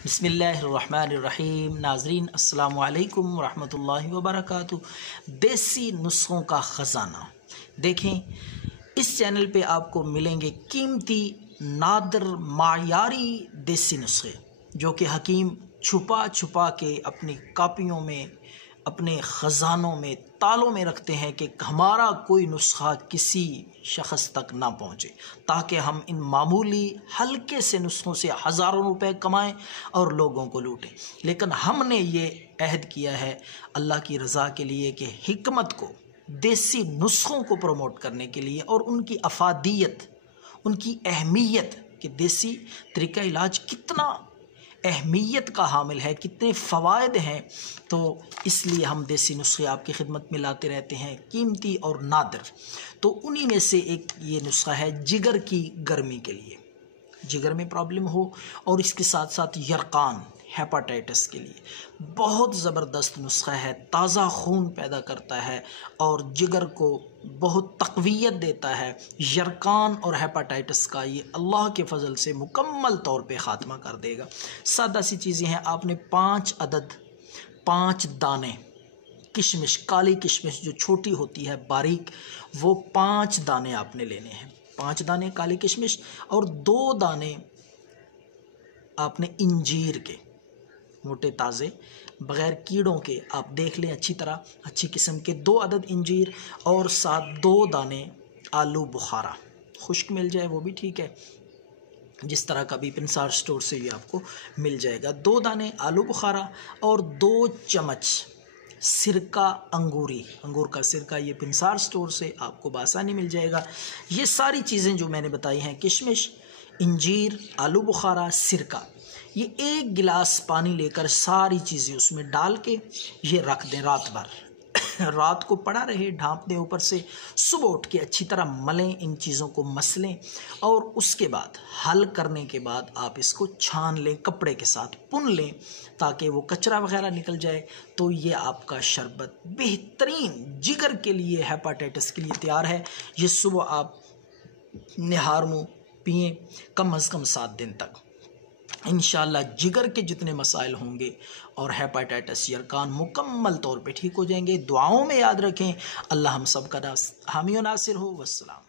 बिस्मिल्लाहिर्रहमानिर्रहीम। नाज़रीन अस्सलामु अलैकुम वरहमतुल्लाहि वबरकातुहू। देसी नुस्ख़ों का ख़ज़ाना देखें, इस चैनल पे आपको मिलेंगे कीमती नादर मायारी देसी नुस्खे जो कि हकीम छुपा छुपा के अपनी कापियों में, अपने ख़ज़ानों में, तालों में रखते हैं कि हमारा कोई नुस्खा किसी शख़्स तक ना पहुँचे, ताकि हम इन मामूली हल्के से नुस्खों से हज़ारों रुपए कमाएं और लोगों को लूटें। लेकिन हमने ये अहद किया है अल्लाह की रज़ा के लिए कि हिकमत को, देसी नुस्खों को प्रमोट करने के लिए और उनकी अफादियत, उनकी अहमियत कि देसी तरीका इलाज कितना अहमियत का हामिल है, कितने फ़वाइद हैं, तो इसलिए हम देसी नुस्खे आपकी खिदमत में लाते रहते हैं, कीमती और नादिर। तो उन्हीं में से एक ये नुस्खा है जिगर की गर्मी के लिए, जिगर में प्रॉब्लम हो और इसके साथ साथ यरकान, हेपाटाइटिस के लिए बहुत ज़बरदस्त नुस्खा है। ताज़ा खून पैदा करता है और जिगर को बहुत तक़वियत देता है। यरकान और हेपाटाइटिस का ये अल्लाह के फ़ज़ल से मुकम्मल तौर पे ख़ात्मा कर देगा। सादा सी चीज़ें हैं। आपने 5 दाने किशमिश, काली किशमिश जो छोटी होती है बारीक, वो 5 दाने आपने लेने हैं। 5 दाने काली किशमिश और 2 दाने आपने इंजीर के, मोटे ताज़े बग़ैर कीड़ों के, आप देख लें अच्छी तरह, अच्छी किस्म के 2 अदद इंजीर और साथ 2 दाने आलू बुखारा, खुश्क मिल जाए वो भी ठीक है, जिस तरह का भी पिंसार स्टोर से भी आपको मिल जाएगा। 2 दाने आलू बुखारा और 2 चम्मच सिरका अंगूरी, अंगूर का सिरका, ये पिंसार स्टोर से आपको बासानी मिल जाएगा। ये सारी चीज़ें जो मैंने बताई हैं, किशमिश, इंजीर, आलू बुखारा, सिरका, ये 1 गिलास पानी लेकर सारी चीज़ें उसमें डाल के ये रख दें रात भर। रात को पड़ा रहे, ढाँप दें ऊपर से, सुबह उठ के अच्छी तरह मलें, इन चीज़ों को मसलें और उसके बाद हल करने के बाद आप इसको छान लें, कपड़े के साथ पुन लें ताकि वो कचरा वगैरह निकल जाए। तो ये आपका शरबत बेहतरीन जिगर के लिए, हेपाटाइटिस के लिए तैयार है। ये सुबह आप निहार मुँह पिएँ कम अज़ कम 7 दिन तक। इंशाअल्लाह जिगर के जितने मसाइल होंगे और हेपाटाइटिस, यरकान मुकम्मल तौर पे ठीक हो जाएंगे। दुआओं में याद रखें। अल्लाह हम सब का हामी और नासिर हो। वस्सलाम।